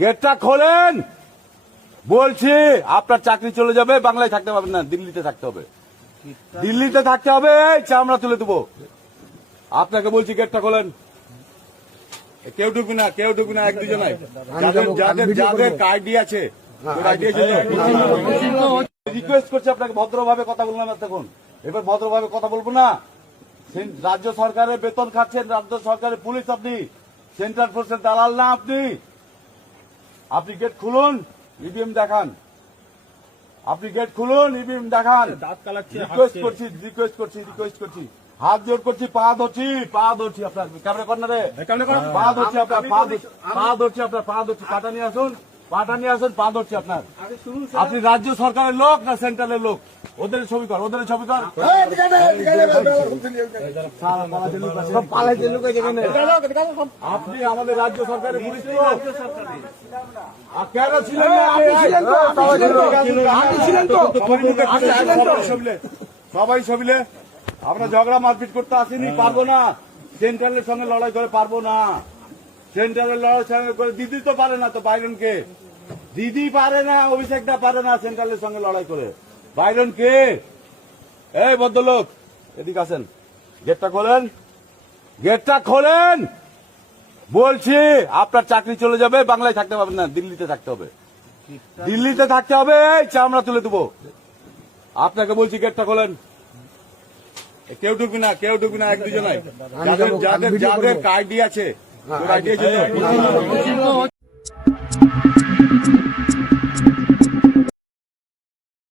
গেটটা খোলেন বলছি। আপনার চাকরি চলে যাবে, বাংলায় থাকতে পারবেন না, দিল্লিতে থাকতে হবে। দিল্লিতে থাকতে হবে, এই চামড়া তুলে দেবো। আপনাকে বলছি গেটটা খোলেন। কেউ ঢুকবে না, কেউ ঢুকবে না, এক দুজনাই যাদের আইডি আছে। রিকোয়েস্ট করছি আপনাকে ভদ্রভাবে কথা বললাম এতক্ষণ, এবার ভদ্রভাবে কথা বলবো না। রাজ্য সরকারের বেতন খাচ্ছেন, রাজ্য সরকারের পুলিশ আপনি, সেন্ট্রাল ফোর্সের দালাল না আপনি। আপনি গেট খুলুন, ইভিএম দেখান। আপনি গেট খুলুন, ইভিএম দেখান। রিকোয়েস্ট করছি, হাত জোর করছি, পা ধরছি আপনার ক্যামেরা কর্নারে, পা ধরছি আপনার, পা ধরছি, পাটা নিয়ে আসুন, পা ধরছি আপনার। আপনি রাজ্য সরকারের লোক না সেন্ট্রালের লোক? ওদের ছবি কর। আপনি আমাদের রাজ্য সরকারের পুলিশ লোক। কেন ছিলেন না? সবাই ছবিলে। আমরা ঝগড়া মারপিট করতে আসিনি, পারবো না। সেন্ট্রালের সঙ্গে লড়াই করে পারবো না। সেন্ট্রালের লড়াই করে দিদি তো পারে না, তো বাইরনকে দিদি পারে না, অভিষেকটা পারে না সেন্ট্রালের সঙ্গে লড়াই করে। বাইরন কে? এই ভদ্রলোক এদিকে আসেন, গেটটা খোলেন বলছি। আপনার চাকরি চলে যাবে, বাংলায় থাকতে পারবেন না, দিল্লিতে থাকতে হবে। দিল্লিতে থাকতে হবে, এই চামড়া তুলে দেবো। আপনাকে বলছি গেটটা খোলেন। কেউ ঢুকবে না, এক দুজনাই যাদের আইডি আছে।